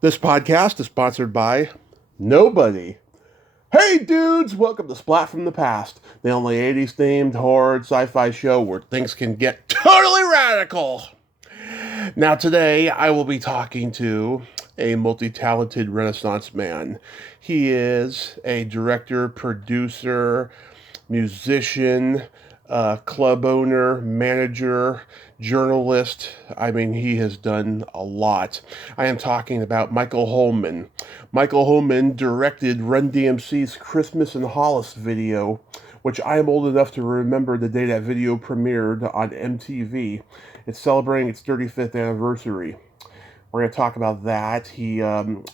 This podcast is sponsored by nobody. Hey dudes, welcome to Splat from the Past, the only 80s themed horror sci-fi show where things can get totally radical. Now today I will be talking to a multi-talented Renaissance man. He is a director, producer, musician, club owner, manager, journalist. I mean, he has done a lot. I am talking about Michael Holman. Michael Holman directed Run D.M.C's Christmas in Hollis video, which I am old enough to remember the day that video premiered on MTV. It's celebrating its 35th anniversary. We're going to talk about that. He was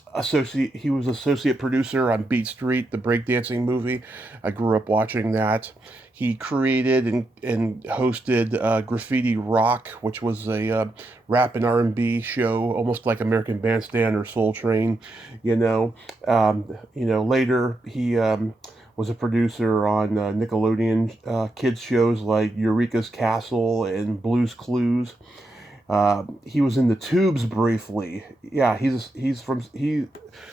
associate producer on Beat Street, the breakdancing movie. I grew up watching that. He created and hosted Graffiti Rock, which was a rap and R&B show, almost like American Bandstand or Soul Train. Later he was a producer on Nickelodeon kids shows like Eureka's Castle and Blue's Clues. He was in the Tubes briefly. Yeah, he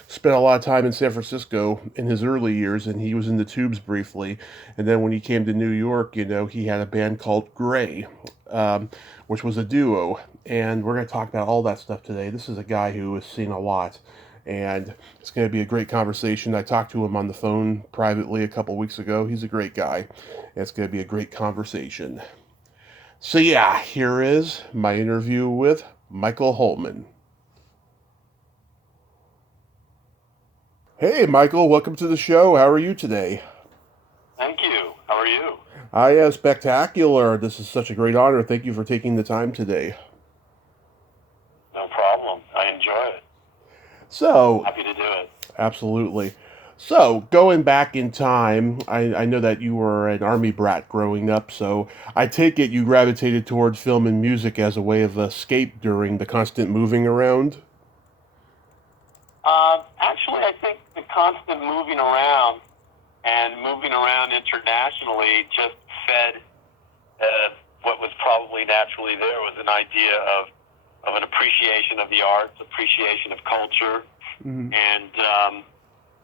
spent a lot of time in San Francisco in his early years, and he was in the Tubes briefly. And then when he came to New York, he had a band called Gray, which was a duo. And we're going to talk about all that stuff today. This is a guy who has seen a lot, and it's going to be a great conversation. I talked to him on the phone privately a couple weeks ago. He's a great guy, and it's going to be a great conversation. So yeah, here is my interview with Michael Holman. Hey Michael, welcome to the show. How are you today? Thank you. How are you? I am spectacular. This is such a great honor. Thank you for taking the time today. No problem. I enjoy it. So, Happy to do it. absolutely. So, going back in time, I know that you were an army brat growing up, so I take it you gravitated towards film and music as a way of escape during the constant moving around? Actually, I think the constant moving around and moving around internationally just fed what was probably naturally there was an idea of an appreciation of the arts, appreciation of culture, and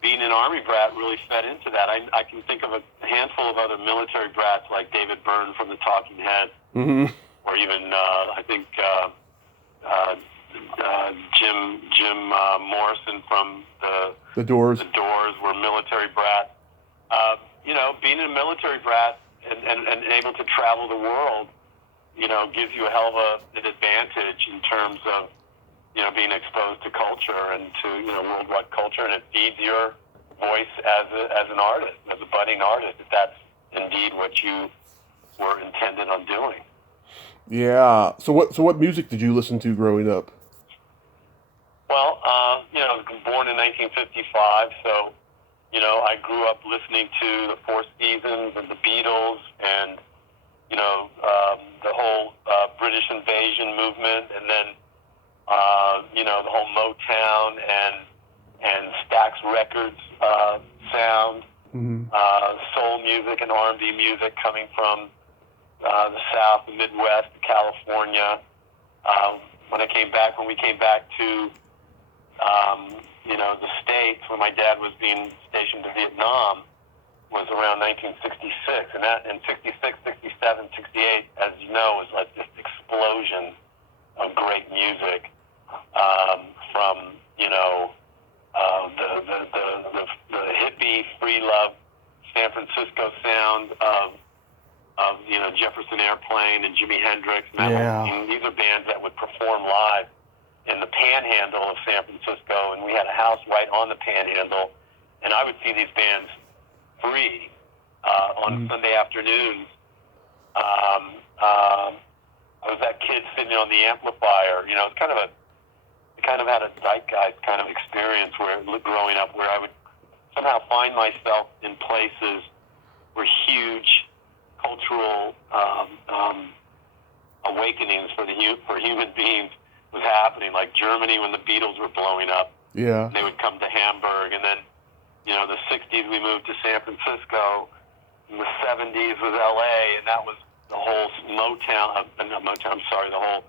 being an Army brat really fed into that. I can think of a handful of other military brats like David Byrne from the Talking Heads, or even I think Jim Morrison from The Doors. The Doors were military brats. Being a military brat and able to travel the world, gives you a hell of an advantage in terms of being exposed to culture and to worldwide culture, and it feeds your voice as an artist, as a budding artist, if that's indeed what you were intended on doing. Yeah. So what music did you listen to growing up? Well, I was born in 1955, so I grew up listening to the Four Seasons and the Beatles and the whole British invasion movement, and then the whole Motown and Stax Records sound, soul music and R&B music coming from the South, the Midwest, California. When we came back to the States, when my dad was being stationed to Vietnam, was around 1966, and that in 66, 67, 68, as you know, was like this explosion of great music from the hippie free love San Francisco sound of Jefferson Airplane and Jimi Hendrix. And these are bands that would perform live in the Panhandle of San Francisco, and we had a house right on the Panhandle, and I would see these bands free on Sunday afternoons. I was that kid sitting on the amplifier. It's kind of had a zeitgeist kind of experience growing up, where I would somehow find myself in places where huge cultural awakenings for human beings was happening, like Germany when the Beatles were blowing up. Yeah. They would come to Hamburg, and then the 60s we moved to San Francisco. In the 70s was LA, and that was the whole Motown. Not Motown. I'm sorry. The whole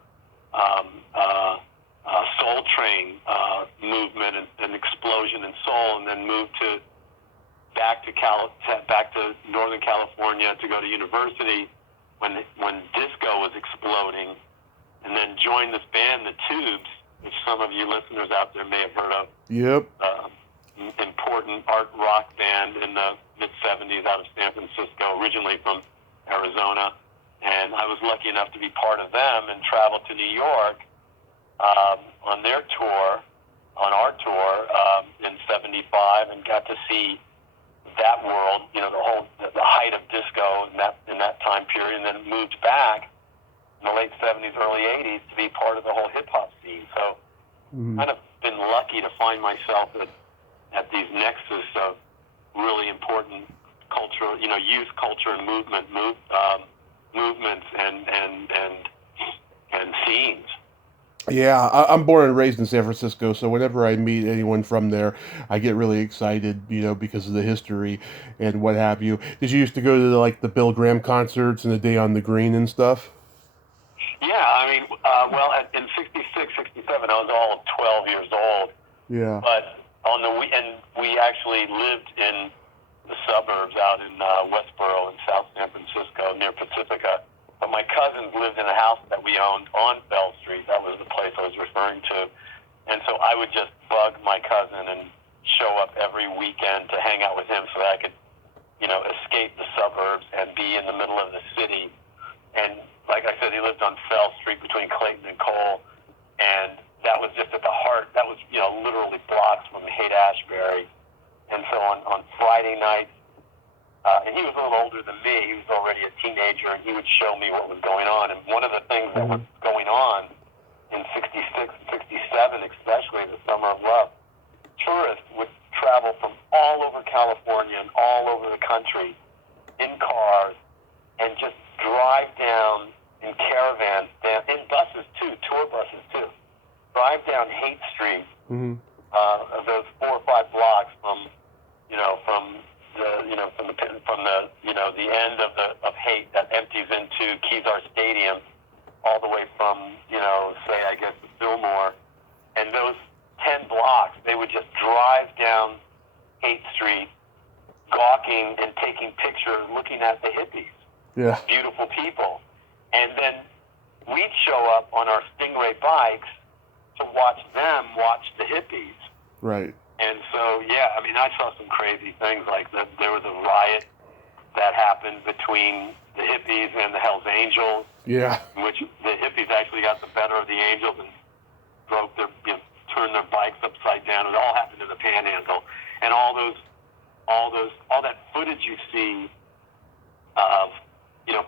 Soul Train movement and explosion in soul, and then moved back to Northern California to go to university when disco was exploding, and then joined this band, The Tubes, which some of you listeners out there may have heard of. Yep. Important art rock band in the mid-'70s out of San Francisco, originally from Arizona. And I was lucky enough to be part of them and travel to New York on their tour, on our tour in '75, and got to see that world, the height of disco in that time period, and then moved back in the late '70s, early '80s to be part of the whole hip-hop scene. So kind of been lucky to find myself at these nexus of really important cultural, youth culture and movements and scenes. Yeah, I'm born and raised in San Francisco, so whenever I meet anyone from there, I get really excited, because of the history and what have you. Did you used to go to the Bill Graham concerts and the Day on the Green and stuff? Yeah, I mean, in '66, '67, I was all of 12 years old. Yeah. But we actually lived in the suburbs out in Westboro in South San Francisco near Pacifica. But my cousins lived in a house that we owned on Bell Street. That was the place I was referring to. And so I would just bug my cousin and show up every weekend to hang out with him so that I could, escape the suburbs and be in the middle of the city. And like I said, he lived on Fell Street between Clayton and Cole. And that was just at the heart. That was, literally blocks from Haight-Ashbury. And so on Friday nights, and he was a little older than me. He was already a teenager, and he would show me what was going on. And one of the things that was going on in '66 and '67, especially the Summer of Love, tourists would travel from all over California and all over the country in cars and just drive down in caravans, in buses too, tour buses too, drive down Haight Street, of those 4 or 5 blocks from the end of Haight that empties into Kezar Stadium, all the way from the Fillmore, and those 10 blocks, they would just drive down Haight Street, gawking and taking pictures, looking at the hippies, beautiful people, and then we'd show up on our Stingray bikes to watch them watch the hippies. Right. And so, I saw some crazy things, like there was a riot that happened between the hippies and the Hells Angels. Yeah. In which the hippies actually got the better of the Angels and turned their bikes upside down. It all happened in the Panhandle. And all that footage you see of,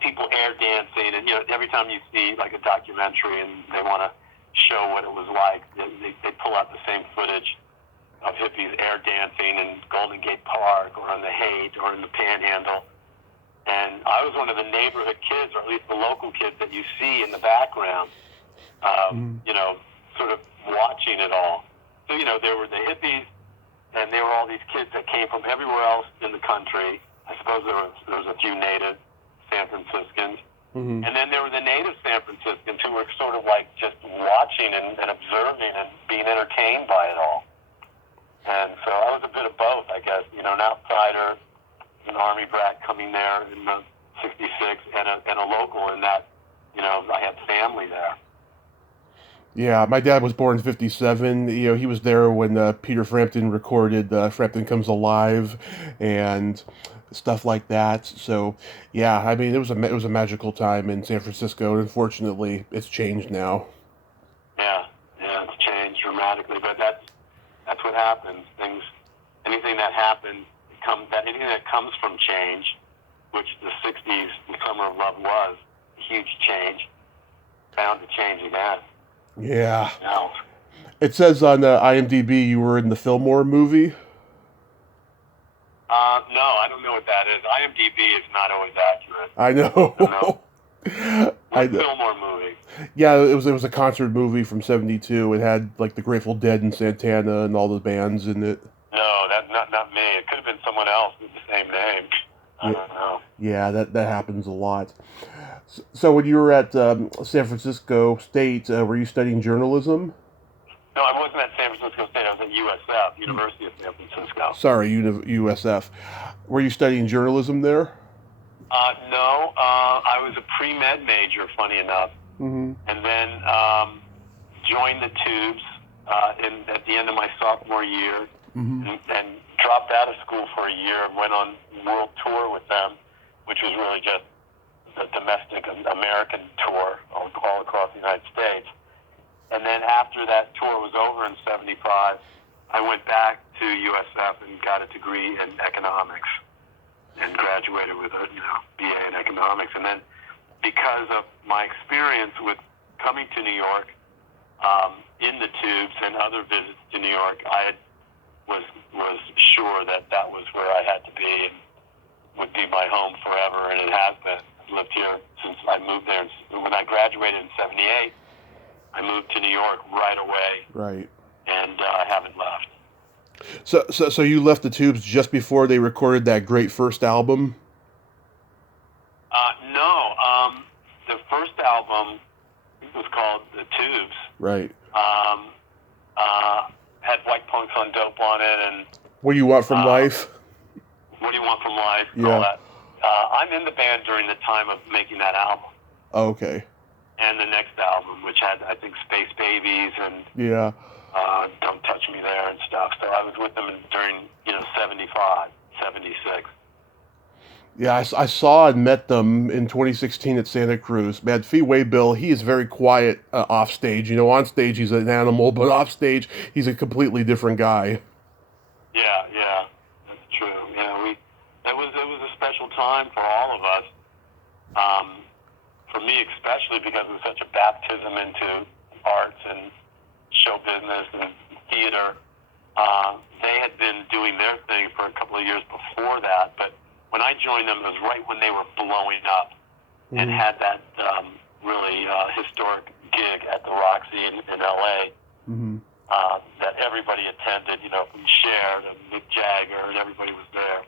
people air dancing, and, every time you see like a documentary and they want to show what it was like, they pull out the same footage of hippies air dancing in Golden Gate Park or on the Haight or in the Panhandle. And I was one of the neighborhood kids, or at least the local kids that you see in the background, sort of watching it all. So, there were the hippies, and there were all these kids that came from everywhere else in the country. I suppose there was a few native San Franciscans. And then there were the native San Franciscans who were sort of like just watching and observing and being entertained by it all. And so I was a bit of both, I guess. An outsider, an Army brat coming there in the '66, and a local in that, I had family there. Yeah, my dad was born in '57. He was there when Peter Frampton recorded "Frampton Comes Alive" and stuff like that. So, yeah, it was a magical time in San Francisco. Unfortunately, it's changed now. Yeah, it's changed dramatically, but that's what happens. Anything that happens, anything that comes from change, which the '60s, the Summer of Love was, a huge change, bound to change again. Yeah. No. It says on IMDb you were in the Fillmore movie. No, I don't know what that is. IMDb is not always accurate. I know. What Fillmore movie? Yeah, it was a concert movie from '72. It had like the Grateful Dead and Santana and all the bands in it. No, that's not me. It could have been someone else with the same name. I don't know. Yeah, that happens a lot. So when you were at San Francisco State, were you studying journalism? No, I wasn't at San Francisco State. I was at USF, University of San Francisco. Sorry, USF. Were you studying journalism there? No, I was a pre-med major, funny enough, Mm-hmm. and then joined the Tubes at the end of my sophomore year, Mm-hmm. and dropped out of school for a year and went on world tour with them, which was really just the domestic American tour all across the United States. And then after that tour was over in '75, I went back to USF and got a degree in economics and graduated with a BA in economics. And then because of my experience with coming to New York in the Tubes and other visits to New York, I was sure that was where I had to be and would be my home forever, and it has been. I've lived here since I moved there. When I graduated in '78, I moved to New York right away. Right. And I haven't left. So you left the Tubes just before they recorded that great first album? No. The first album was called The Tubes. Right. Had White Punks on Dope on it, and What Do You Want From Life? What Do You Want From Life? Yeah. All that. I'm in the band during the time of making that album. Oh, okay. And the next album, which had, I think, Space Babies and Yeah. Don't Touch Me There and stuff. So I was with them during, 75, 76. Yeah, I saw and met them in 2016 at Santa Cruz. Man, Fee Waybill, he is very quiet off stage. On stage he's an animal, but off stage he's a completely different guy. Yeah, that's true. It was a special time for all of us. For me especially, because it was such a baptism into arts and show business and theater. They had been doing their thing for a couple of years before that, but when I joined them, it was right when they were blowing up and had that really historic gig at the Roxy in L.A. That everybody attended, from Cher to Mick Jagger, and everybody was there.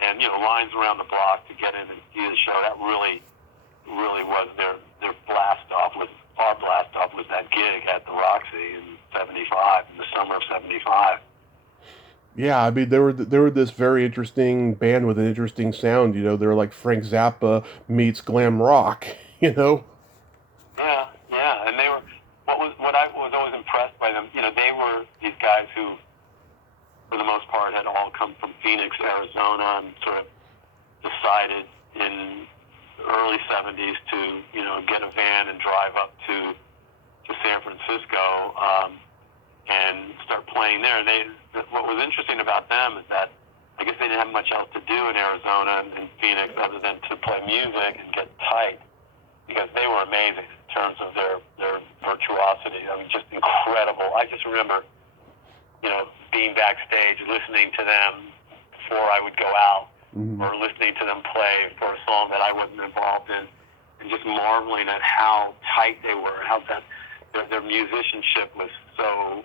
And, lines around the block to get in and see the show. That really was their blast-off. Our blast-off was that gig at the Roxy in '75, in the summer of '75. Yeah, I mean, they were this very interesting band with an interesting sound. They were like Frank Zappa meets glam rock. Yeah, and they were. What I was always impressed by them. They were these guys who, for the most part, had all come from Phoenix, Arizona, and sort of decided in the early '70s to get a van and drive up to San Francisco and start playing there. And what was interesting about them is that I guess they didn't have much else to do in Arizona and Phoenix other than to play music and get tight, because they were amazing in terms of their virtuosity. I mean, just incredible. I just remember, being backstage, listening to them before I would go out, or listening to them play for a song that I wasn't involved in, and just marveling at how tight they were, how that their musicianship was so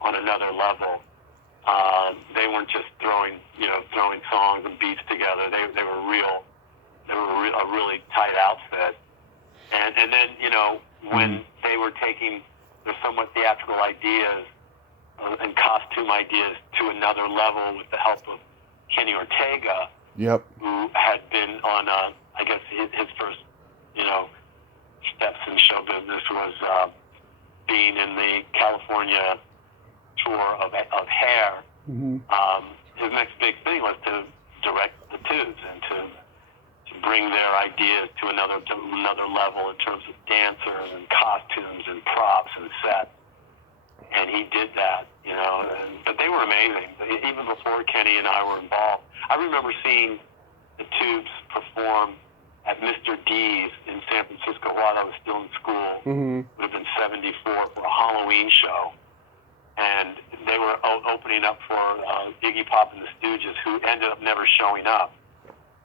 on another level. They weren't just throwing songs and beats together. They were real. They were a really tight outfit. And then when they were taking their somewhat theatrical ideas and costume ideas to another level with the help of Kenny Ortega, Yep. who had been on I guess his first steps in show business was being in the California tour of Hair. His next big thing was to direct the Tubes and to bring their ideas to another level in terms of dancers and costumes and props and sets. And he did that, but they were amazing. Even before Kenny and I were involved, I remember seeing the Tubes perform at Mr. D's in San Francisco while I was still in school. It would have been '74 for a Halloween show. And they were opening up for Iggy Pop and the Stooges, who ended up never showing up.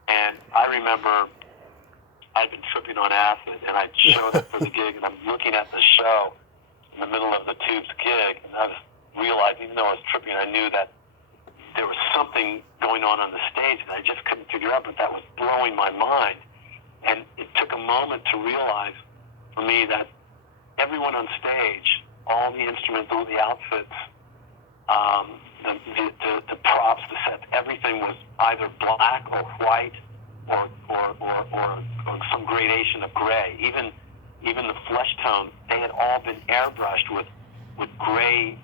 And I remember I'd been tripping on acid, and I showed up for the gig, and I'm looking at the show in the middle of the Tubes gig, and I was realizing, even though I was tripping, I knew that there was something going on the stage, and I just couldn't figure out, but that was blowing my mind. And it took a moment to realize for me that everyone on stage, all the instruments, all the outfits, the props, the sets, everything was either black or white or some gradation of gray. Even the flesh tone, they had all been airbrushed with gray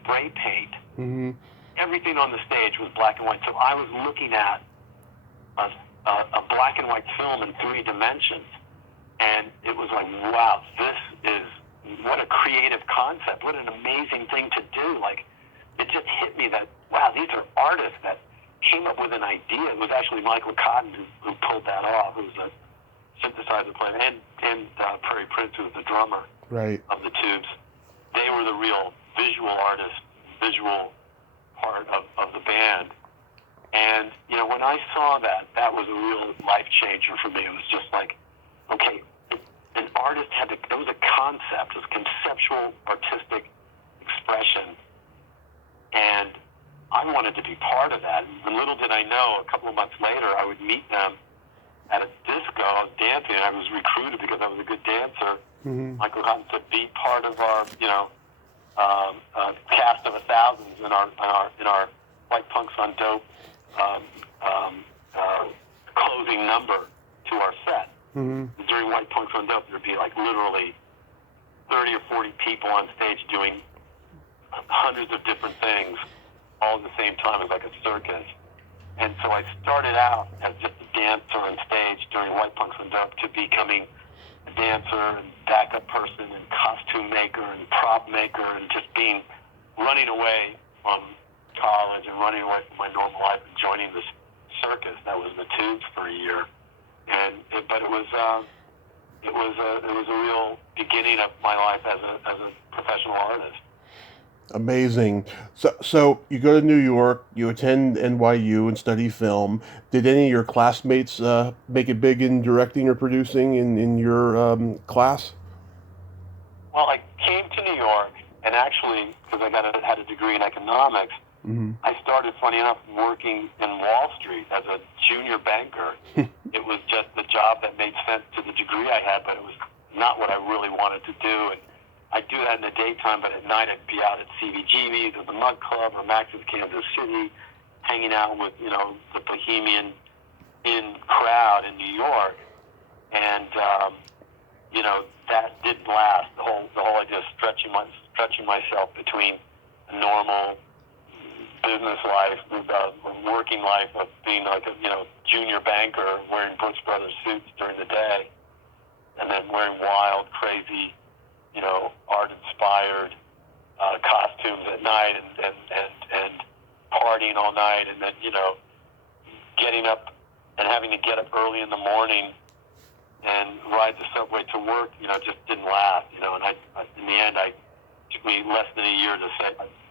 spray paint. Mm-hmm. Everything on the stage was black and white. So I was looking at a black and white film in 3 dimensions, and it was like, wow, what a creative concept. What an amazing thing to do. Like, it just hit me that, wow, these are artists that came up with an idea. It was actually Michael Cotton who pulled that off, who was a synthesizer player, and Prairie Prince, who was the drummer of the Tubes. They were the real visual artists, visual part of the band. And, you know, when I saw that, that was a real life changer for me. It was just like, okay, an artist it was a concept, it was conceptual, artistic expression. And I wanted to be part of that. And little did I know, a couple of months later, I would meet them at a disco. I was dancing. I was recruited because I was a good dancer. Mm-hmm. Michael Cotton said, be part of our, you know, cast of 1,000 in our White Punks on Dope closing number to our set. Mm-hmm. During White Punks on Dope, there'd be like literally 30 or 40 people on stage doing hundreds of different things all at the same time. It was like a circus. And so I started out as just a dancer on stage during White Punks on Dope to becoming a dancer and backup person and costume maker and prop maker and just running away from college and running away from my normal life and joining this circus that was the Tubes for a year. But it was a real beginning of my life as a professional artist. Amazing. So you go to New York, you attend NYU and study film. Did any of your classmates make it big in directing or producing in your class? Well, I came to New York, and actually, because I had a degree in economics, mm-hmm. I started, funny enough, working in Wall Street as a junior banker. It was just the job that made sense to the degree I had, but it was not what I really wanted to do. And I'd do that in the daytime, but at night I'd be out at CBGB's or the Mug Club or Max's Kansas City, hanging out with, you know, the bohemian crowd in New York. And, you know, that did last. The whole idea of stretching myself between a normal business life, working life of being like a, you know, junior banker wearing Brooks Brothers suits during the day, and then wearing wild, crazy, you know, art-inspired costumes at night and partying all night, and then, you know, getting up and having to get up early in the morning and ride the subway to work, you know, just didn't last, you know. And in the end, it took me less than a year to say,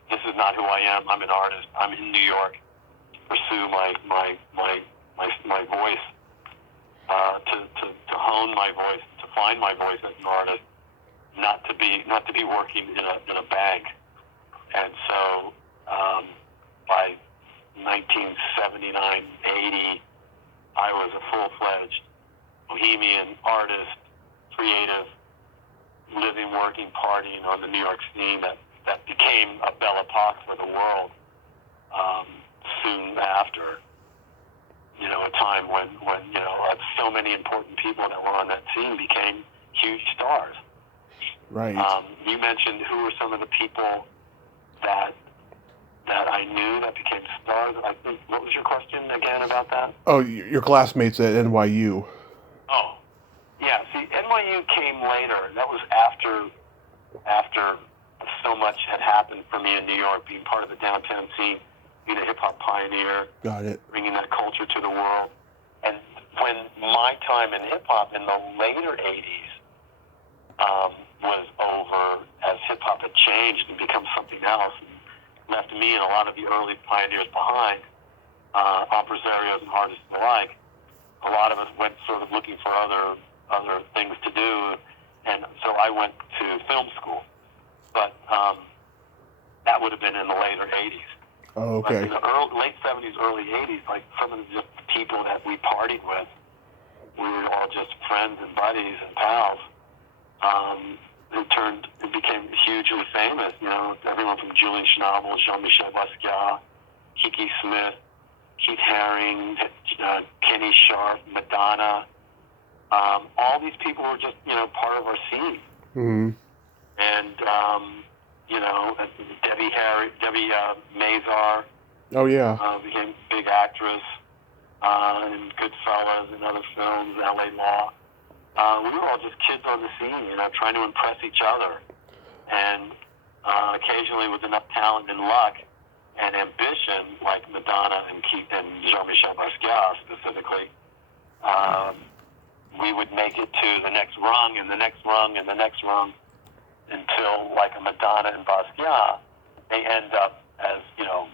this is not who I am. I'm an artist. I'm in New York to pursue my voice, to hone my voice, to find my voice as an artist. Not to be working in a bank. And so by 1979, 80, I was a full-fledged bohemian artist, creative, living, working, partying on the New York scene that became a belle epoque for the world soon after. You know, a time when you know, so many important people that were on that scene became huge stars. Right. You mentioned who were some of the people that I knew that became stars. I think, what was your question again about that? Oh, your classmates at NYU. Oh, yeah. See, NYU came later. That was after so much had happened for me in New York, being part of the downtown scene, being a hip-hop pioneer. Got it. Bringing that culture to the world. And when my time in hip-hop in the later 80s, was over, as hip-hop had changed and become something else and left me and a lot of the early pioneers behind, impresarios and artists alike. A lot of us went sort of looking for other things to do, and so I went to film school. But that would have been in the later 80s. Oh, okay. But in the late 70s, early 80s, like some of the people that we partied with, we were all just friends and buddies and pals. it became hugely famous. You know, everyone from Julian Schnabel, Jean-Michel Basquiat, Kiki Smith, Keith Haring, Kenny Sharp, Madonna. All these people were just, you know, part of our scene. Mm-hmm. And, you know, Debbie Mazar Oh, yeah. became a big actress in Goodfellas and other films, L.A. Law. We were all just kids on the scene, you know, trying to impress each other. And occasionally with enough talent and luck and ambition, like Madonna and Jean-Michel Basquiat specifically, we would make it to the next rung and the next rung and the next rung until, like a Madonna and Basquiat, they end up as, you know,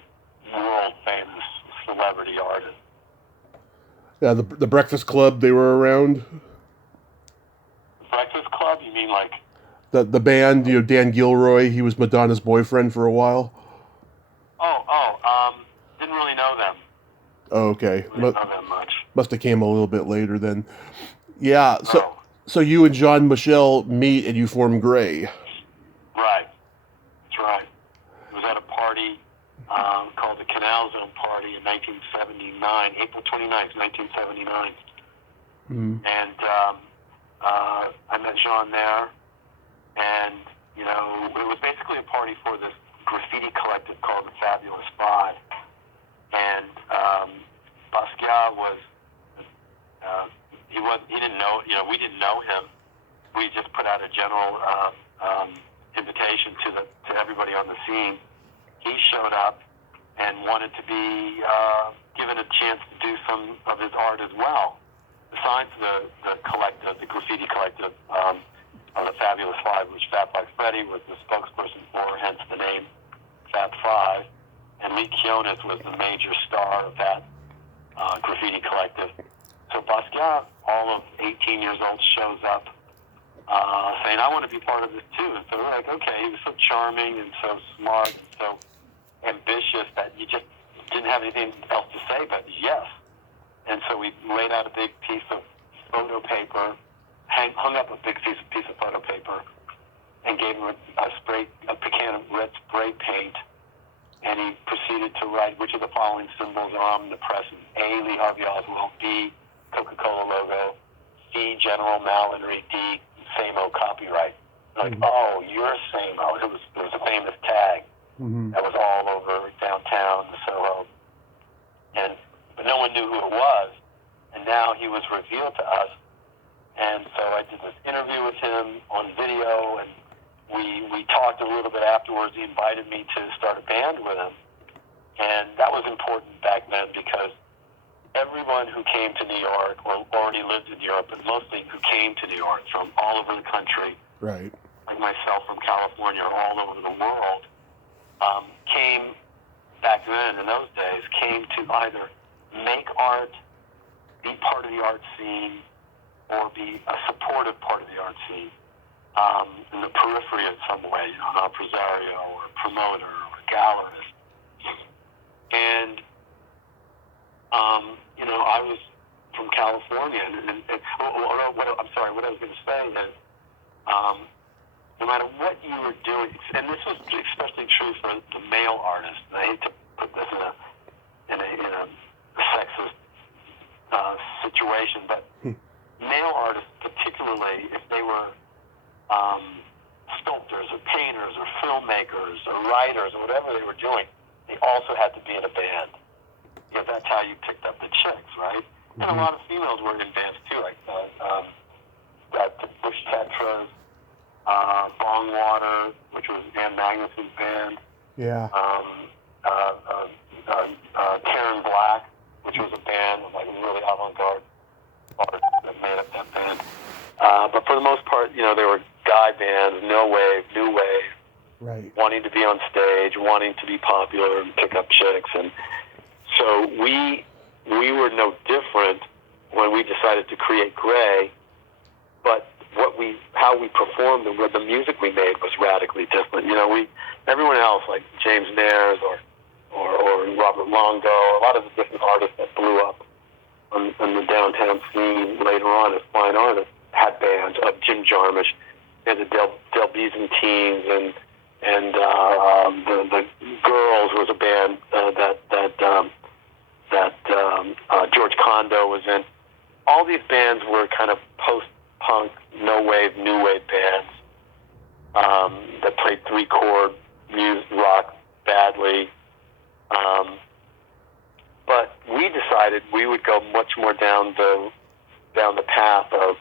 world-famous celebrity artists. Yeah, the Breakfast Club, they were around. Breakfast Club? You mean like... The band, you know, Dan Gilroy, he was Madonna's boyfriend for a while. Didn't really know them. Oh, okay. Didn't know them much. Must have came a little bit later then. Yeah, so you and Jean-Michel meet and you form Grey. Right. That's right. It was at a party called the Canal Zone Party in 1979, April 29th, 1979. Mm-hmm. And I met Jean there, and, you know, it was basically a party for this graffiti collective called the Fabulous Five. And Basquiat was, he didn't know, you know, we didn't know him. We just put out a general invitation to everybody on the scene. He showed up and wanted to be given a chance to do some of his art as well. Besides the collective, the graffiti collective of the Fabulous Five, which Fat Black Freddy was the spokesperson for, hence the name Fab Five, and Lee Kionis was the major star of that graffiti collective. So Basquiat, all of 18 years old, shows up saying, I want to be part of this too. And so we're like, okay, he was so charming and so smart and so ambitious that you just didn't have anything else to say but yes. And so we laid out a big piece of photo paper, hung up a big piece of photo paper, and gave him a can of red spray paint. And he proceeded to write, which of the following symbols are omnipresent? A, Lee Harvey Oswald. B, Coca-Cola logo. C, General Mallory. D, Samo copyright. Like, oh, you're Samo. There was a famous tag that was all over downtown Soho. But no one knew who it was. And now he was revealed to us. And so I did this interview with him on video, and we talked a little bit afterwards. He invited me to start a band with him. And that was important back then because everyone who came to New York or already lived in Europe, but mostly who came to New York from all over the country, right, like myself from California or all over the world, came back then, in those days, came to either make art, be part of the art scene, or be a supportive part of the art scene. In the periphery in some way, you know, an impresario or a promoter or a gallerist. And, you know, I was from California, what I was going to say is, no matter what you were doing, and this was especially true for the male artists, and I hate to put this in a sexist situation, but male artists, particularly if they were sculptors or painters or filmmakers or writers or whatever they were doing, they also had to be in a band. Because that's how you picked up the chicks, right? And a lot of females were in bands too, like the Bush Tetras, Bongwater, which was Dan Magnuson's band. Yeah. Karen Black, which was a band of like really avant-garde artists that made up that band. But for the most part, you know, they were guy bands, no wave, new wave, right, wanting to be on stage, wanting to be popular and pick up chicks. And so we were no different when we decided to create Grey, but how we performed and what the music we made was radically different. You know, everyone else, like James Nares or Robert Longo, a lot of the different artists that blew up on the downtown scene later on as fine artists, had bands, Jim Jarmusch. they had the Del Byzantines, and the Girls was a band that George Condo was in. All these bands were kind of post-punk, no-wave, new-wave bands that played three-chord music, rock badly. But we decided we would go much more down the path of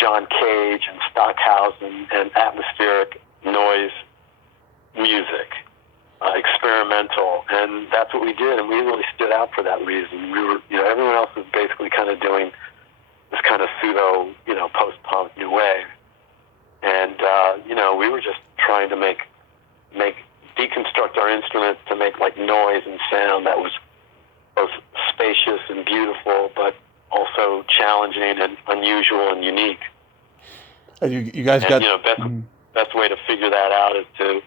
John Cage and Stockhausen and atmospheric noise music, experimental, and that's what we did. And we really stood out for that reason. We were, everyone else was basically kind of doing this kind of pseudo, post-punk new wave, and we were just trying to deconstruct our instruments to make like noise and sound that was both spacious and beautiful, but also challenging and unusual and unique. And you guys got best way to figure that out is to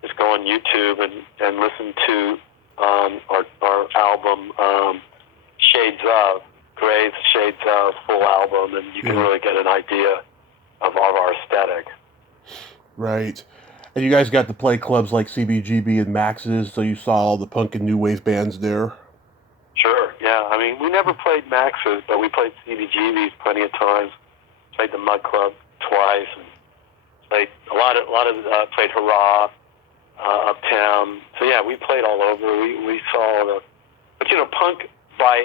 just go on YouTube and listen to our album Shades of Gray's Shades of full album, and you can really get an idea of our aesthetic. Right. And you guys got to play clubs like CBGB and Max's, so you saw all the punk and new wave bands there. Sure, yeah. I mean, we never played Max's, but we played CBGB's plenty of times. Played the Mud Club twice, and played played Hurrah, Uptown. So yeah, we played all over. We saw but punk by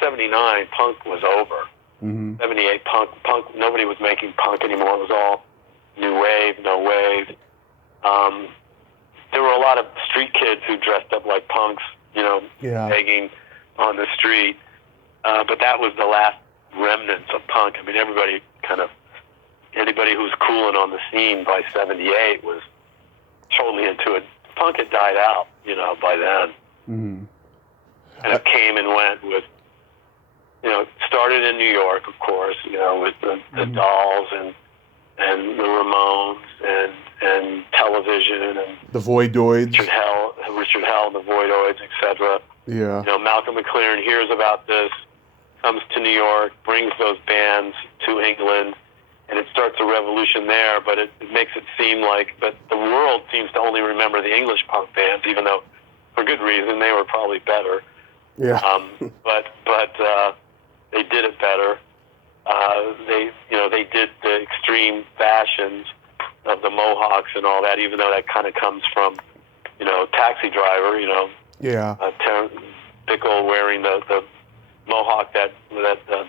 79, punk was over. Mm-hmm. 78, punk. Nobody was making punk anymore. It was all new wave, no wave. There were a lot of street kids who dressed up like punks, begging on the street. But that was the last remnants of punk. I mean, anybody who was cooling on the scene by 78 was totally into it. Punk had died out, by then. Mm-hmm. And it came and went with, started in New York, of course, with the Dolls and the Ramones and television and the Voidoids, Richard Hell, the Voidoids, etc. Yeah. Malcolm McLaren hears about this, comes to New York, brings those bands to England, and it starts a revolution there. But it makes it seem like that the world seems to only remember the English punk bands, even though for good reason they were probably better. Yeah. But they did it better. They did the extreme fashions of the Mohawks and all that, even though that kind of comes from, Taxi Driver, Yeah. Terrence Bickle wearing the Mohawk that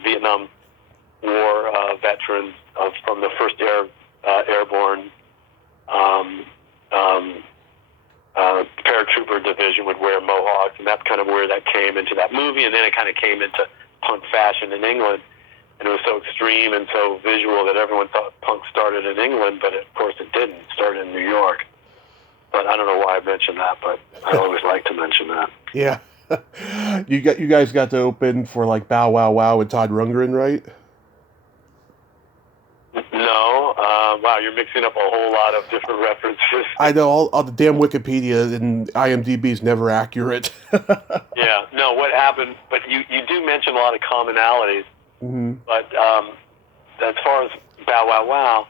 Vietnam War veterans from the 1st Airborne paratrooper division would wear Mohawks, and that's kind of where that came into that movie, and then it kind of came into punk fashion in England. And it was so extreme and so visual that everyone thought punk started in England, but of course it didn't. It started in New York. But I don't know why I mentioned that, but I always like to mention that. Yeah. You guys got to open for like Bow Wow Wow with Todd Rundgren, right? No. Wow, you're mixing up a whole lot of different references. I know, all the damn Wikipedia and IMDb is never accurate. Yeah. No, what happened, but you do mention a lot of commonalities. Mm-hmm. But as far as Bow Wow Wow,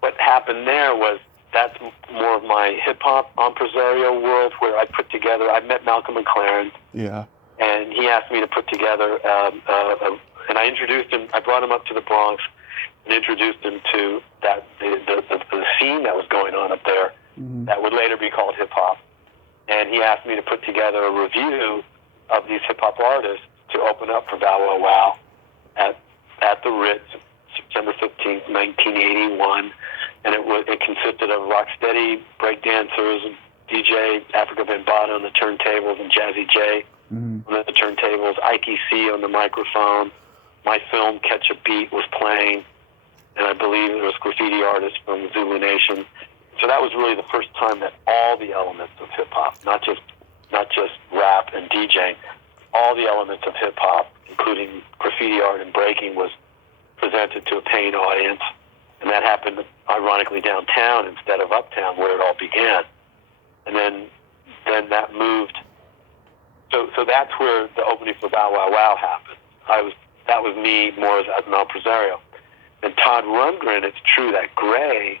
what happened there was that's more of my hip-hop impresario world where I met Malcolm McLaren. Yeah. And he asked me to put together, and I introduced him, I brought him up to the Bronx and introduced him to the scene that was going on up there, mm-hmm. that would later be called hip-hop. And he asked me to put together a review of these hip-hop artists to open up for Bow Wow Wow at the Ritz, September 15th, 1981, and it consisted of rocksteady, breakdancers, DJ Africa Bambaataa on the turntables, and Jazzy J on the turntables, Ike C on the microphone. My film Catch a Beat was playing, and I believe there was graffiti artists from Zulu Nation. So that was really the first time that all the elements of hip hop, not just rap and DJing, all the elements of hip hop, including graffiti art and breaking, was presented to a paying audience. And that happened, ironically, downtown instead of uptown, where it all began. And then that moved. So that's where the opening for Bow Wow Wow happened. That was me more as an impresario. And Todd Rundgren, it's true that Gray,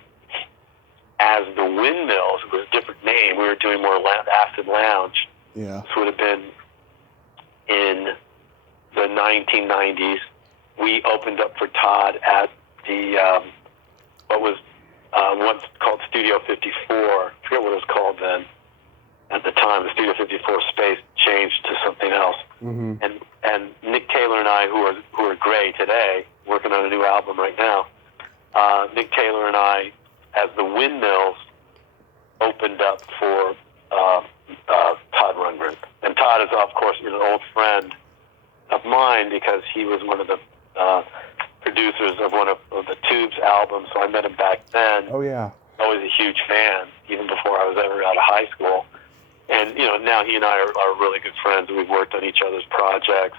as the Windmills, it was a different name. We were doing more acid lounge. Yeah. This would have been in the 1990s. We opened up for Todd at the what was once called Studio 54. I forget what it was called then. At the time, the Studio 54 space changed to something else. Mm-hmm. And Nick Taylor and I, who are Gray today, working on a new album right now. Nick Taylor and I, as the Windmills, opened up for Todd Rundgren. And Todd is, of course, an old friend of mine because he was one of the producers of one of the Tubes albums. So I met him back then. Oh, yeah. I was a huge fan, even before I was ever out of high school. And, now he and I are really good friends. We've worked on each other's projects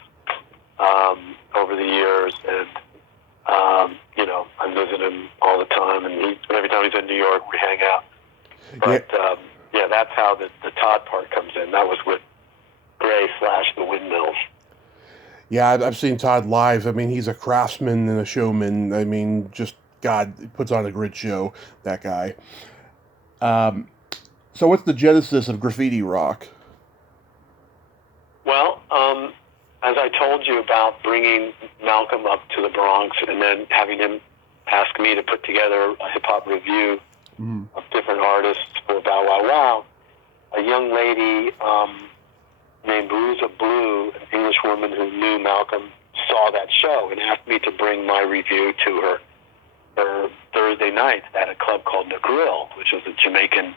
over the years. And, I visit him all the time. And every time he's in New York, we hang out. But, that's how the Todd part comes in. That was with Gray / the Windmills. Yeah, I've seen Todd live. I mean, he's a craftsman and a showman. I mean, just, God, he puts on a great show, that guy. So what's the genesis of Graffiti Rock? Well, as I told you about bringing Malcolm up to the Bronx and then having him ask me to put together a hip-hop review of different artists for Bow Wow Wow, a young lady named Bruza Blue, an English woman who knew Malcolm, saw that show and asked me to bring my review to her Thursday night at a club called The Grill, which was a Jamaican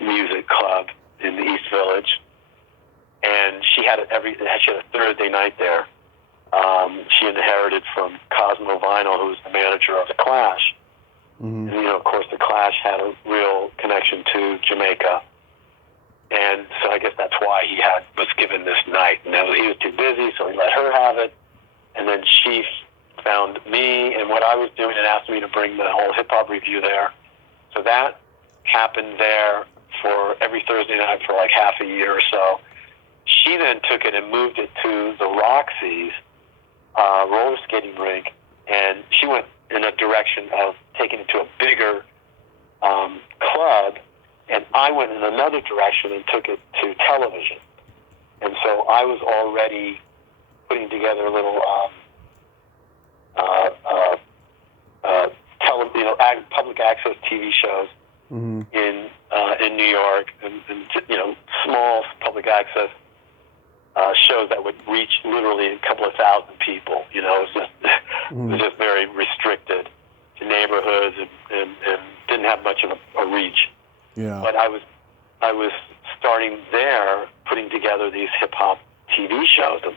music club in the East Village. And she had a Thursday night there. She inherited from Cosmo Vinyl, who was the manager of The Clash. Mm-hmm. And, of course, The Clash had a real connection to Jamaica. And so I guess that's why he was given this night. And he was too busy, so he let her have it. And then she found me and what I was doing and asked me to bring the whole hip-hop review there. So that happened there for every Thursday night for like half a year or so. She then took it and moved it to the Roxy's roller skating rink, and she went in a direction of taking it to a bigger club, and I went in another direction and took it to television. And so I was already putting together a little public access TV shows in New York, and small public access shows that would reach literally a couple of thousand people. It was just very restricted to neighborhoods and didn't have much of a reach. Yeah. But I was starting there, putting together these hip hop TV shows of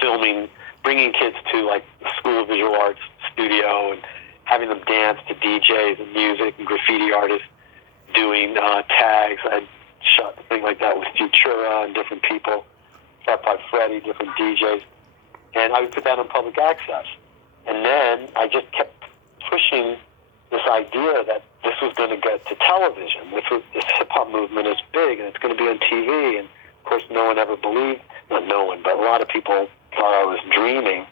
filming, bringing kids to like the School of Visual Arts studio and having them dance to DJs and music and graffiti artists doing tags. I shot a thing like that with Futura and different people, shot by Freddie, different DJs, and I would put that on public access. And then I just kept pushing this idea that this was going to get to television. This hip-hop movement is big, and it's going to be on TV. And, of course, no one ever believed, not no one, but a lot of people thought I was dreaming.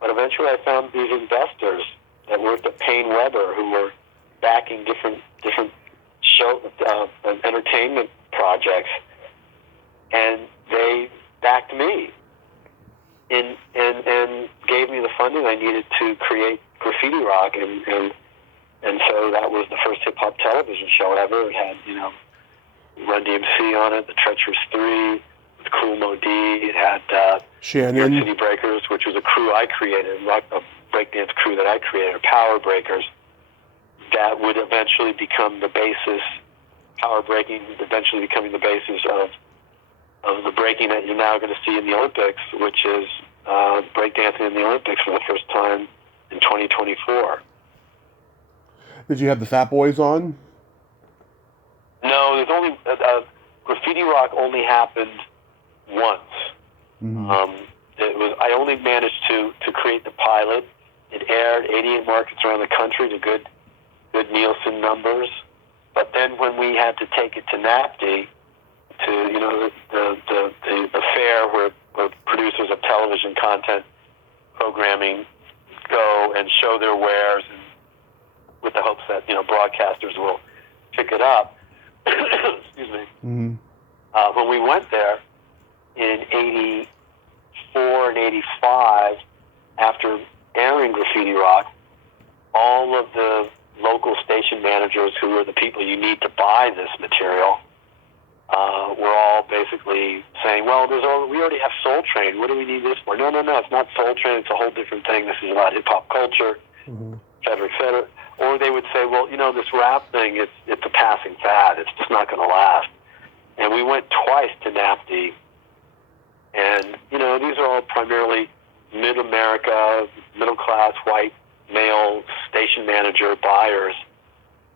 But eventually I found these investors that worked at Payne Weber who were backing different show entertainment projects, and they backed me and gave me the funding I needed to create Graffiti Rock, and so that was the first hip hop television show ever. It had Run D.M.C. on it, the Treacherous Three, with Cool Mo D. It had Shannon City Breakers, which was a crew I created, a breakdance crew that I created, Power Breakers, that would eventually become the basis. Power breaking eventually becoming the basis of the breaking that you're now going to see in the Olympics, which is breakdancing in the Olympics for the first time in 2024. Did you have the Fat Boys on? No, there's only Graffiti Rock only happened once. I only managed to create the pilot. It aired 88 markets around the country to good Nielsen numbers. But then when we had to take it to NAPD, to the fair where producers of television content programming go and show their wares, and with the hopes that broadcasters will pick it up. Excuse me. Mm-hmm. When we went there in '84 and '85, after airing Graffiti Rock, all of the local station managers, who are the people you need to buy this material, were all basically saying, well, we already have Soul Train. What do we need this for? No, it's not Soul Train. It's a whole different thing. This is about hip-hop culture, Mm-hmm. et cetera, et cetera. Or they would say, well, this rap thing, it's a passing fad. It's just not going to last. And we went twice to NAFD. And, these are all primarily mid-America, middle-class, white, male station manager buyers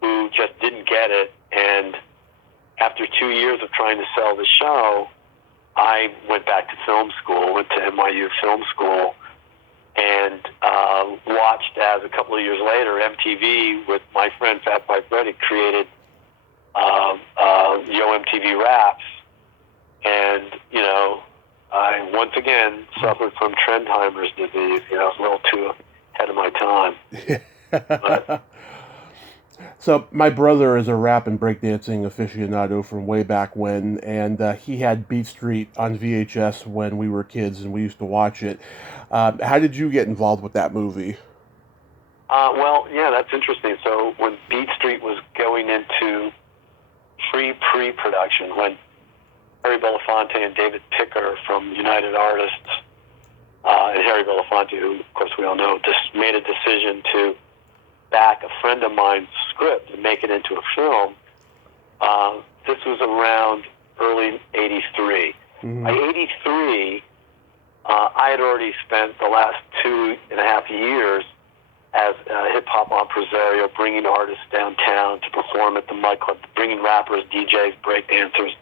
who just didn't get it. And after 2 years of trying to sell the show, I went back to film school, went to NYU Film School, and watched as a couple of years later, MTV, with my friend Fat Five Freddy, created Yo MTV Raps. And, I once again suffered from Trendheimer's disease. I was a little too ahead of my time. But, so my brother is a rap and breakdancing aficionado from way back when, and he had Beat Street on VHS when we were kids, and we used to watch it. How did you get involved with that movie? Well, yeah, that's interesting. So when Beat Street was going into pre-production, when Harry Belafonte and David Picker from United Artists, and Harry Belafonte, who, of course, we all know, just made a decision to back a friend of mine's script and make it into a film. This was around early '83. Mm-hmm. By '83, I had already spent the last 2.5 years as a hip-hop impresario, bringing artists downtown to perform at the Mud Club, bringing rappers, DJs, breakdancers,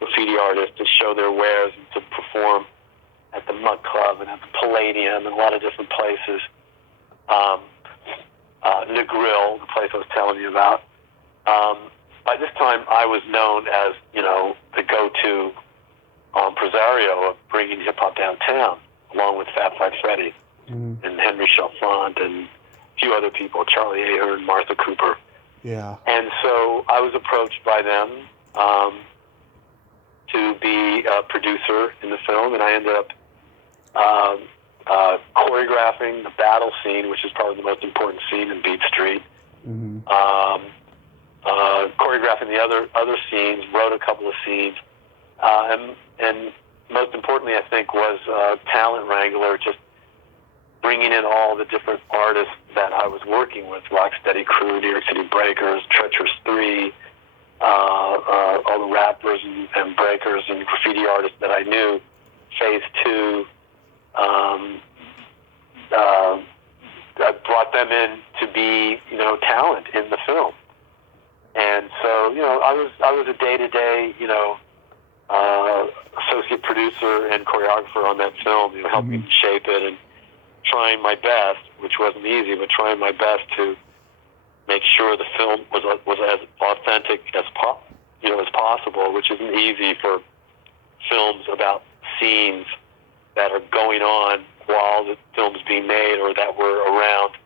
graffiti artists to show their wares and to perform at the Mud Club and at the Palladium and a lot of different places. The Grill, the place I was telling you about. By this time, I was known as, the go-to impresario of bringing hip-hop downtown, along with Fat Five Freddy and Henry Chalfant and a few other people, Charlie Ahern, Martha Cooper. Yeah. And so I was approached by them to be a producer in the film, and I ended up choreographing the battle scene, which is probably the most important scene in Beat Street. Mm-hmm. Choreographing the other scenes, wrote a couple of scenes, and most importantly, I think, was talent wrangler, just bringing in all the different artists that I was working with: Rocksteady Crew, New York City Breakers, Treacherous 3, all the rappers and breakers and graffiti artists that I knew. Phase 2. I brought them in to be, talent in the film. And so, I was a day-to-day, associate producer and choreographer on that film, helping Mm-hmm. shape it and trying my best, which wasn't easy, but trying my best to make sure the film was as authentic as possible, which isn't easy for films about scenes that are going on while the film's being made or that were around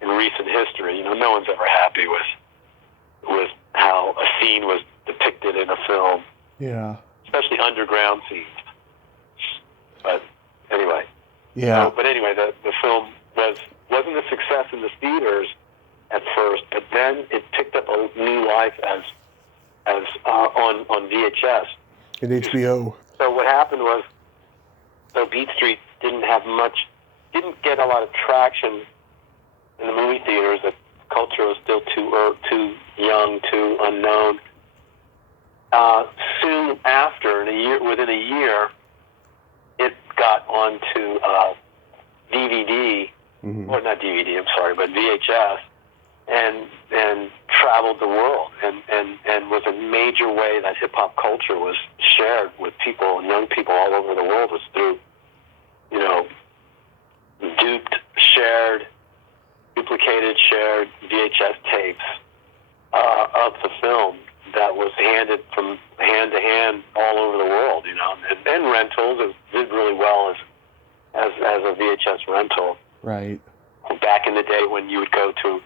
in recent history. No one's ever happy with how a scene was depicted in a film. Yeah. Especially underground scenes. But anyway. Yeah. But anyway, the film wasn't a success in the theaters at first, but then it picked up a new life as on VHS And HBO. So what happened was, Beat Street didn't get a lot of traction in the movie theaters. The culture was still too young, too unknown. Soon after, within a year, it got onto DVD, or not DVD, I'm sorry, but VHS, and traveled the world, and was a major way that hip-hop culture was shared with people, and young people all over the world, was through, duplicated, shared VHS tapes of the film that was handed from hand to hand all over the world, and rentals. It did really well as a VHS rental. Right. back in the day when you would go to,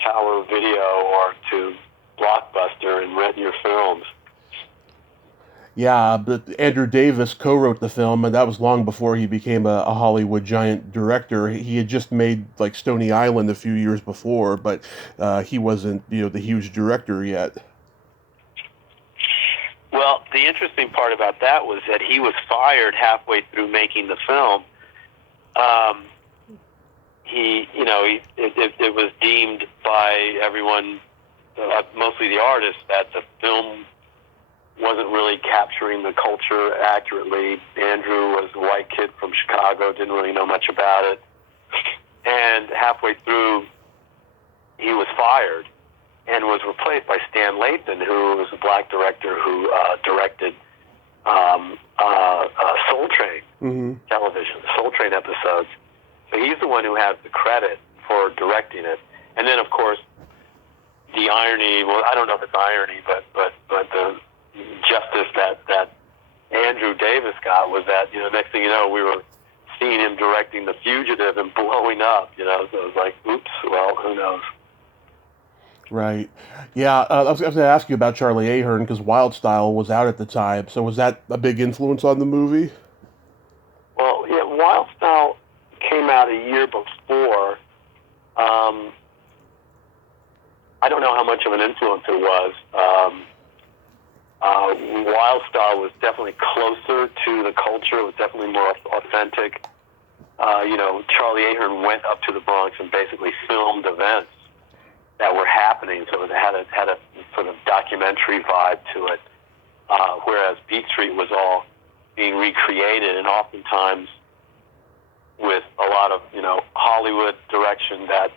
Tower Video or to Blockbuster and rent your films. Yeah, but Andrew Davis co-wrote the film, and that was long before he became a Hollywood giant director. He had just made like Stony Island a few years before, but he wasn't, the huge director yet. Well, the interesting part about that was that he was fired halfway through making the film. It was deemed by everyone, mostly the artists, that the film wasn't really capturing the culture accurately. Andrew was a white kid from Chicago, didn't really know much about it. And halfway through, he was fired and was replaced by Stan Lathan, who was a black director who directed Soul Train television, Soul Train episodes. So he's the one who has the credit for directing it. And then, of course, the irony, well, I don't know if it's irony, but the justice that Andrew Davis got was that, next thing you know, we were seeing him directing The Fugitive and blowing up, so it was like, oops, well, who knows? Right. Yeah, I was going to ask you about Charlie Ahern, because Wild Style was out at the time, so was that a big influence on the movie? Well, yeah, Wild Style came out a year before. I don't know how much of an influence it was. Wild Style was definitely closer to the culture. It was definitely more authentic. Charlie Ahern went up to the Bronx and basically filmed events that were happening, so it had a sort of documentary vibe to it. Whereas Beat Street was all being recreated, and oftentimes with a lot of Hollywood direction that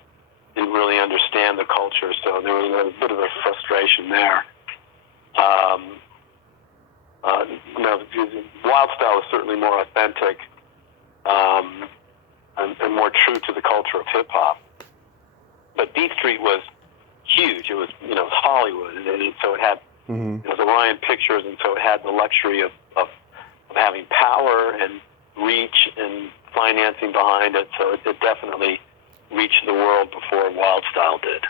didn't really understand the culture, so there was a bit of a frustration there. Wild Style was certainly more authentic and more true to the culture of hip hop. But Beat Street was huge. It was Hollywood, and so it had it was Orion Pictures, and so it had the luxury of having power and reach and financing behind it. So it definitely reached the world before Wild Style did.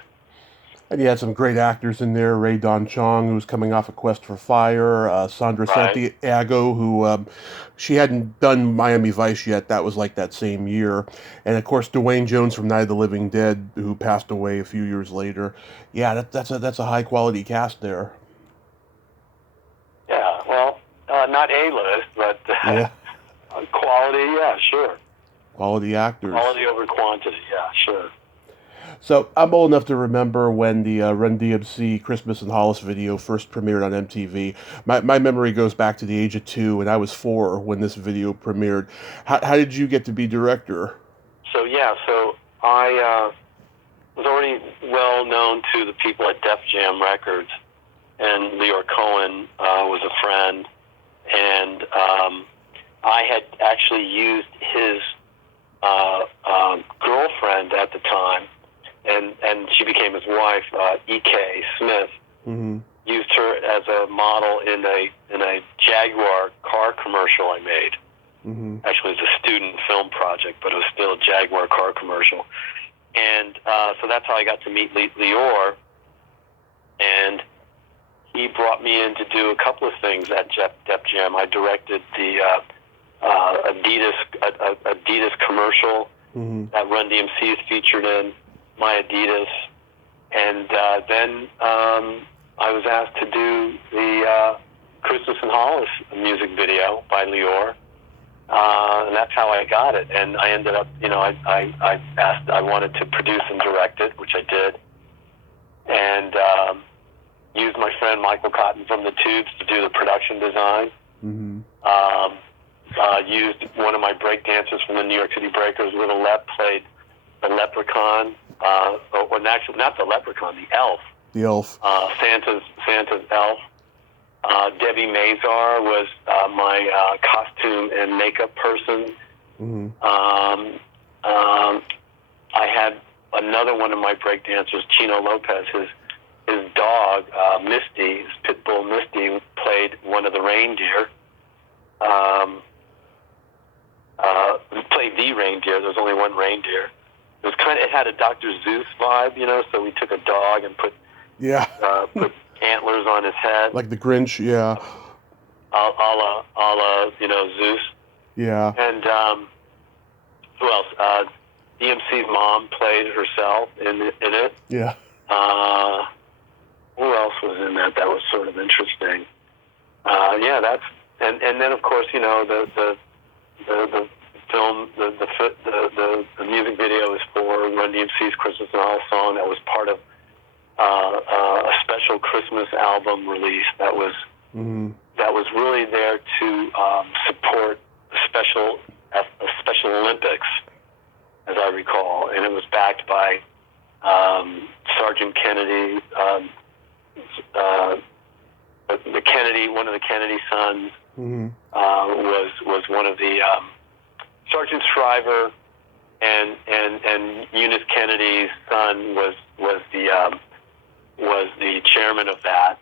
And you had some great actors in there. Ray Don Chong, who was coming off A Quest for Fire. Sandra Santiago, who she hadn't done Miami Vice yet. That was like that same year. And, of course, Dwayne Jones from Night of the Living Dead, who passed away a few years later. Yeah, that's a high-quality cast there. Yeah, well, not A-list, but quality, yeah, sure. Quality actors. Quality over quantity, yeah, sure. So I'm old enough to remember when the Run D.M.C. Christmas in Hollis video first premiered on MTV. My memory goes back to the age of 2, and I was 4 when this video premiered. How did you get to be director? So I was already well known to the people at Def Jam Records, and Leor Cohen was a friend, and I had actually used his girlfriend at the time, and she became his wife, E.K. Smith. Used her as a model in a Jaguar car commercial I made. Actually, it was a student film project, but it was still a Jaguar car commercial. And so that's how I got to meet Leor, and he brought me in to do a couple of things at Def Jam. I directed the Adidas commercial that Run D.M.C. is featured in, my Adidas, and then I was asked to do the Christmas in Hollis music video by Leor, and that's how I got it. And I ended up, I wanted to produce and direct it, which I did, and used my friend Michael Cotton from the Tubes to do the production design. Used one of my break dancers from the New York City Breakers, Little Lep, played the leprechaun, or actually not the leprechaun, the elf. The elf. Santa's elf. Debbie Mazar was my costume and makeup person. I had another one of my break dancers, Chino Lopez, his dog, Misty, his pit bull Misty, played one of the reindeer. Played the be reindeer. There was only one reindeer. It had a Dr. Zeus vibe, so we took a dog and put antlers on his head. Like the Grinch, yeah. A la, Zeus. Yeah. And who else? D.M.C's mom played herself in it. Yeah. Who else was in that? That was sort of interesting. And then of course, the film, the music video is for Run D.M.C's Christmas in Hollis song. That was part of a special Christmas album release that was really there to support the Special Olympics, as I recall, and it was backed by Sergeant Kennedy, one of the Kennedy sons, was one of the Sergeant Shriver, and Eunice Kennedy's son was the chairman of that.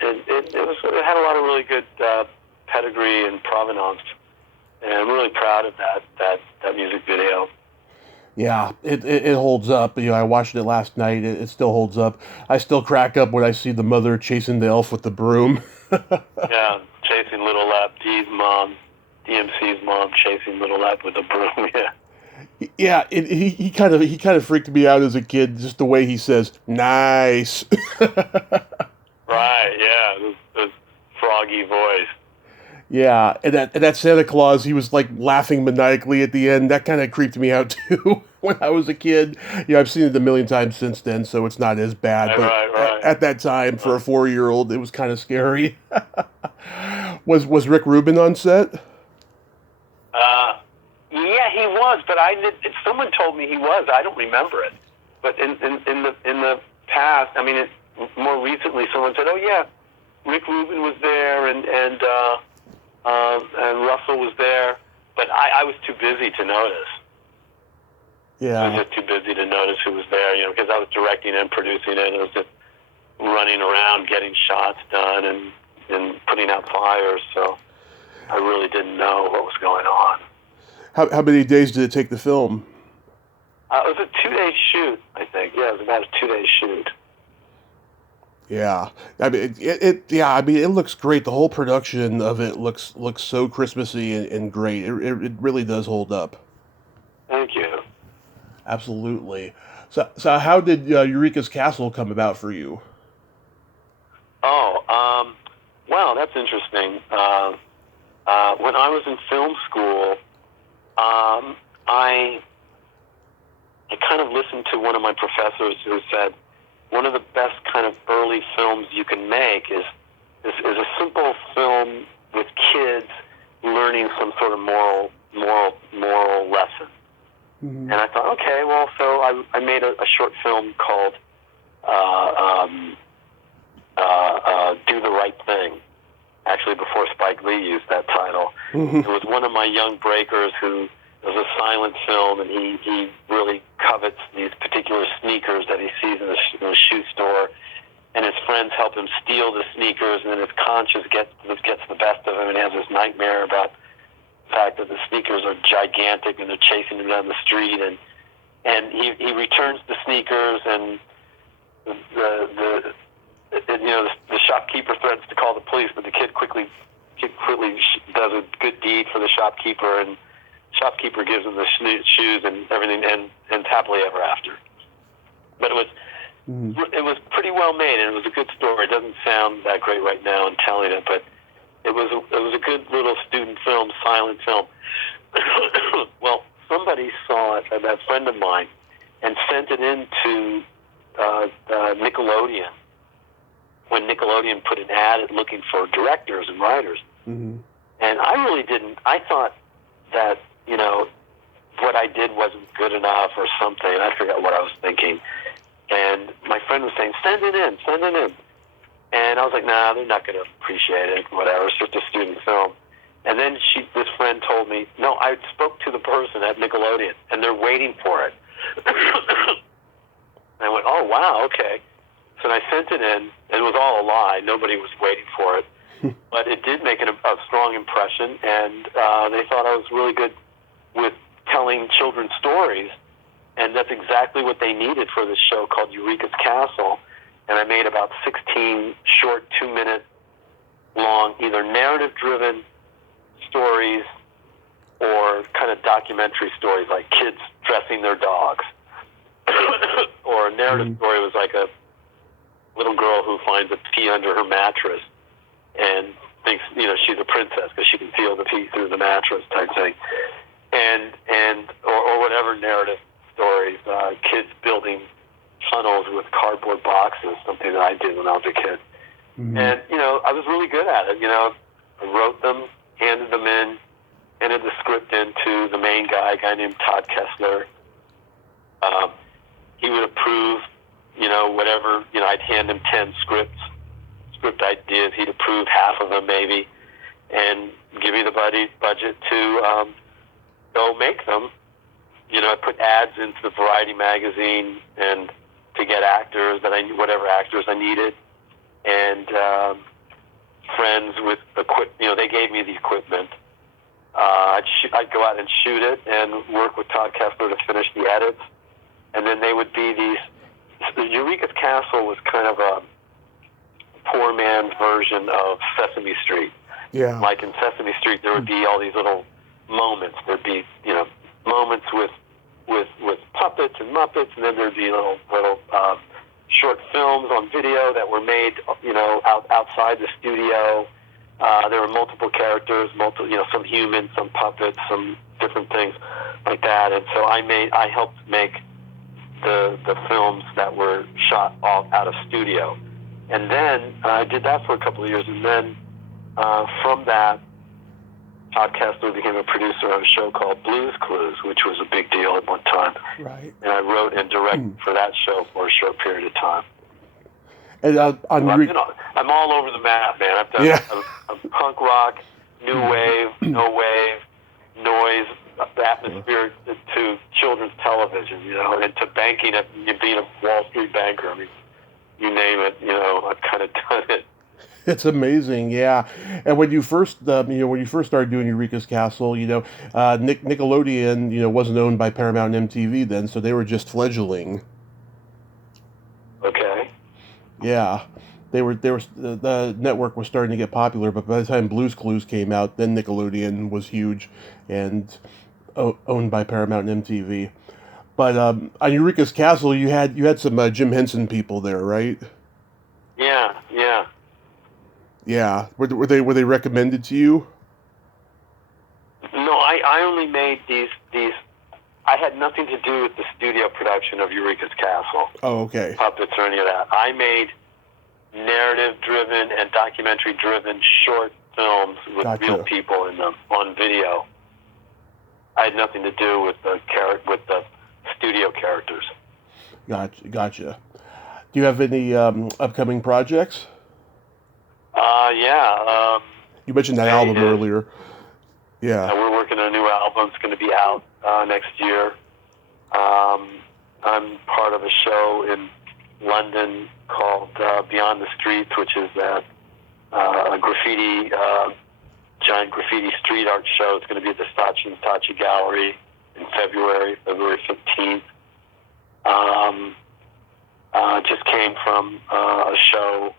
It had a lot of really good pedigree and provenance, and I'm really proud of that music video. Yeah, it holds up. I watched it last night. It still holds up. I still crack up when I see the mother chasing the elf with the broom. Yeah, chasing Little Lap, DMC's mom chasing Little Lap with a broom. Yeah. Yeah, he kind of freaked me out as a kid, just the way he says "nice." Right. Yeah, this froggy voice. Yeah, and that Santa Claus, he was like laughing maniacally at the end. That kind of creeped me out too when I was a kid. I've seen it a million times since then, so it's not as bad. Right. At that time, for a 4-year-old, it was kind of scary. Was Rick Rubin on set? Yeah, he was, but someone told me he was. I don't remember it. But in the past, I mean, more recently, someone said, "Oh yeah, Rick Rubin was there, and Russell was there," but I was too busy to notice. Yeah. I was just too busy to notice who was there, because I was directing and producing it, and I was just running around getting shots done and putting out fires, so I really didn't know what was going on. How many days did it take to film? It was a 2-day shoot, I think. Yeah, it was about a 2-day shoot. Yeah, I mean it looks great. The whole production of it looks so Christmassy and great. It really does hold up. Thank you. Absolutely. So how did Eureka's Castle come about for you? Oh, well, that's interesting. When I was in film school, I kind of listened to one of my professors who said, one of the best kind of early films you can make is a simple film with kids learning some sort of moral lesson. Mm-hmm. And I thought, okay, well, so I made a short film called Do the Right Thing. Actually, before Spike Lee used that title. Mm-hmm. It was one of my young breakers who was a silent film, and he really covets these particular sneakers that he sees in the shoe store, and his friends help him steal the sneakers, and then his conscience gets the best of him, and he has this nightmare about the fact that the sneakers are gigantic and they're chasing him down the street, and he returns the sneakers, and the shopkeeper threatens to call the police, but the kid quickly does a good deed for the shopkeeper, and shopkeeper gives him the shoes, and everything ends happily ever after. But it was pretty well made, and it was a good story. It doesn't sound that great right now in telling it, but it was a good little student film, silent film. Well, somebody saw it, a friend of mine, and sent it into Nickelodeon, when Nickelodeon put an ad looking for directors and writers. Mm-hmm. And I really didn't. I thought that, what I did wasn't good enough or something. I forgot what I was thinking. And my friend was saying, send it in. And I was like, nah, they're not going to appreciate it, whatever. It's just a student film. And then this friend told me, no, I spoke to the person at Nickelodeon, and they're waiting for it. And I went, oh, wow, okay. So I sent it in, and it was all a lie. Nobody was waiting for it. But it did make a strong impression, and they thought I was really good with telling children's stories, and that's exactly what they needed for this show called Eureka's Castle. And I made about 16 short 2-minute long, either narrative-driven stories or kind of documentary stories, like kids dressing their dogs. Or a narrative story was like a little girl who finds a pea under her mattress and thinks, she's a princess because she can feel the pea through the mattress type thing. Or whatever narrative stories, kids building tunnels with cardboard boxes, something that I did when I was a kid. Mm-hmm. And, I was really good at it. I wrote them, handed them in, handed the script in to the main guy, a guy named Todd Kessler. He would approve, whatever, I'd hand him 10 script ideas. He'd approve half of them maybe and give me the budget to go make them. I put ads into the Variety magazine and to get actors whatever actors I needed, and friends with equipment. They gave me the equipment. I'd go out and shoot it and work with Todd Kessler to finish the edits, and then they would be these. Eureka's Castle was kind of a poor man's version of Sesame Street. Yeah. Like in Sesame Street, there would be all these little moments. There'd be moments with puppets and Muppets, and then there'd be little short films on video that were made, outside the studio. There were multiple characters, some human, some puppets, some different things like that. And so I helped make the films that were shot all out of studio. And then I did that for a couple of years, and then from that, Todd Kessler became a producer on a show called Blues Clues, which was a big deal at one time. Right. And I wrote and directed for that show for a short period of time. And I'm all over the map, man. I've done punk rock, new wave, no wave, noise, atmosphere to children's television, and to banking at being a Wall Street banker. I mean, you name it, I've kind of done it. It's amazing, yeah. And when you first, started doing Eureka's Castle, Nickelodeon, wasn't owned by Paramount and MTV then, so they were just fledgling. Okay. Yeah, the network was starting to get popular, but by the time Blues Clues came out, then Nickelodeon was huge and owned by Paramount and MTV. But on Eureka's Castle, you had some Jim Henson people there, right? Yeah. Yeah, were they recommended to you? No, I only made these. I had nothing to do with the studio production of Eureka's Castle. Oh, okay. Puppets or any of that. I made narrative-driven and documentary-driven short films with real people in them on video. I had nothing to do with the studio characters. Gotcha. Do you have any upcoming projects? Yeah. You mentioned that album earlier. Yeah. We're working on a new album. It's going to be out next year. I'm part of a show in London called Beyond the Streets, which is a giant graffiti street art show. It's going to be at the Saatchi Gallery in February 15th. Just came from a show,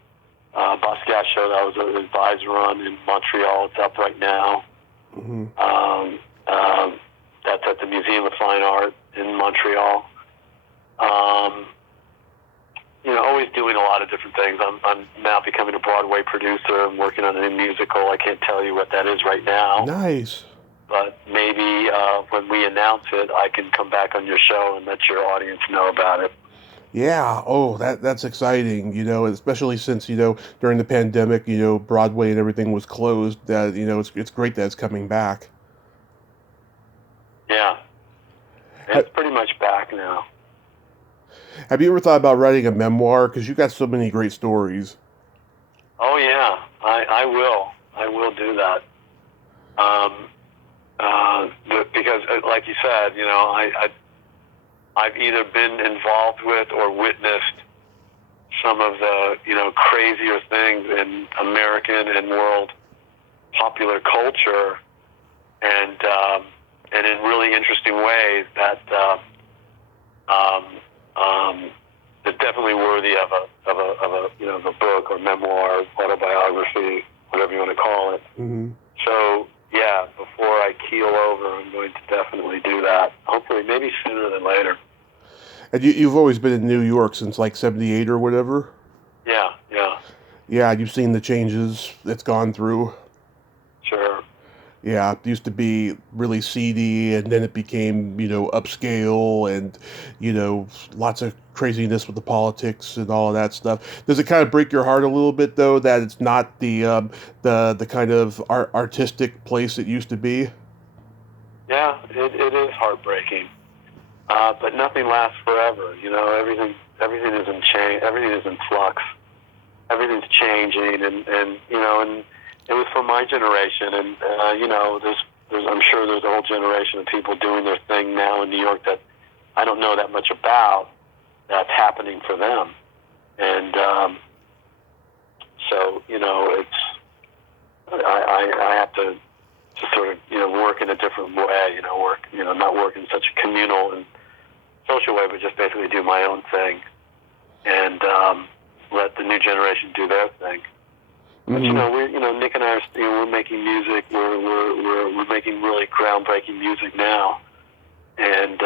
Basquiat show that I was an advisor on in Montreal. It's up right now. Mm-hmm. That's at the Museum of Fine Art in Montreal. Always doing a lot of different things. I'm now becoming a Broadway producer. I'm working on a new musical. I can't tell you what that is right now. Nice. But maybe when we announce it, I can come back on your show and let your audience know about it. Yeah. Oh, that's exciting. Especially since during the pandemic, Broadway and everything was closed. It's great that it's coming back. Yeah. It's pretty much back now. Have you ever thought about writing a memoir? Because you got so many great stories. Oh yeah, I will. I will do that. Because, like you said, I've either been involved with or witnessed some of the crazier things in American and world popular culture, and and in really interesting ways that is definitely worthy of a book or memoir, autobiography, whatever you want to call it. Mm-hmm. So yeah, before I keel over, I'm going to definitely do that. Hopefully, maybe sooner than later. And you've always been in New York since like '78 or whatever. Yeah. Yeah, you've seen the changes it's gone through. Sure. Yeah, it used to be really seedy, and then it became, upscale, and, lots of craziness with the politics and all of that stuff. Does it kind of break your heart a little bit, though, that it's not the kind of artistic place it used to be? Yeah, it is heartbreaking, but nothing lasts forever. Everything is in change. Everything is in flux. Everything's changing, and it was for my generation, and I'm sure there's a whole generation of people doing their thing now in New York that I don't know that much about. That's happening for them, and so it's I have to sort of work in a different way. Not work in such a communal and social way, but just basically do my own thing, and let the new generation do their thing. But Mm-hmm. Nick and I are we're making music. We're making really groundbreaking music now, and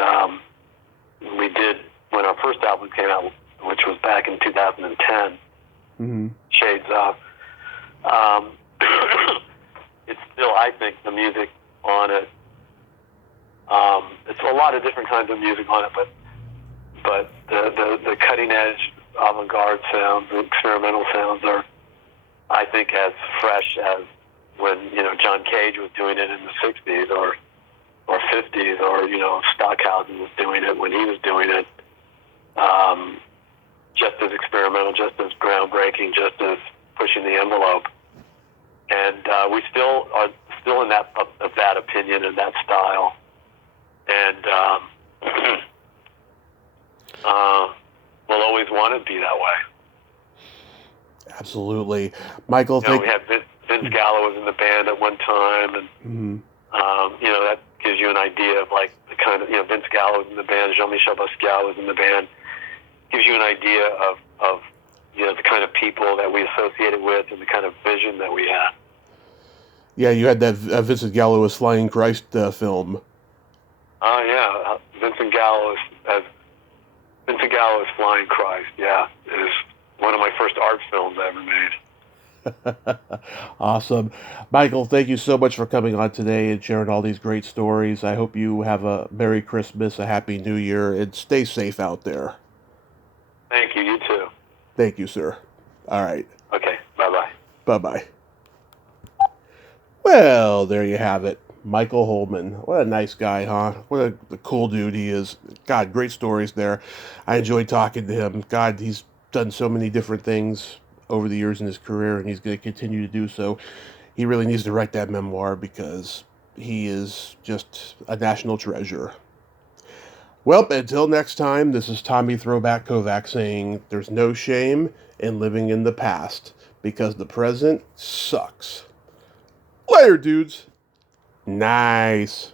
we did when our first album came out, which was back in 2010. Mm-hmm. Shades Up. It's still, I think, the music on it. It's a lot of different kinds of music on it, but the cutting edge avant-garde sounds, the experimental sounds are, I think, as fresh as when John Cage was doing it in the '60s or '50s, or Stockhausen was doing it when he was doing it. Just as experimental, just as groundbreaking, just as pushing the envelope. And we still are still in that of that opinion and that style. And we'll always want to be that way. Absolutely. Michael, We had Vince Gallo was in the band at one time, and that gives you an idea of like the kind of Vince Gallo was in the band, Jean-Michel Basquiat was in the band. Gives you an idea of the kind of people that we associated with and the kind of vision that we had. Yeah, you had that Vincent Gallo's Flying Christ film. Oh yeah, Vincent Gallo's Flying Christ. Yeah, is one of my first art films I ever made. Awesome. Michael, thank you so much for coming on today and sharing all these great stories. I hope you have a Merry Christmas, a Happy New Year, and stay safe out there. Thank you. You too. Thank you, sir. All right. Okay. Bye-bye. Bye-bye. Well, there you have it. Michael Holman. What a nice guy, huh? What a cool dude he is. God, great stories there. I enjoyed talking to him. God, he's done so many different things over the years in his career, and he's going to continue to do so. He really needs to write that memoir because he is just a national treasure. Well, until next time, this is Tommy Throwback Kovac saying there's no shame in living in the past because the present sucks. Later, dudes. Nice.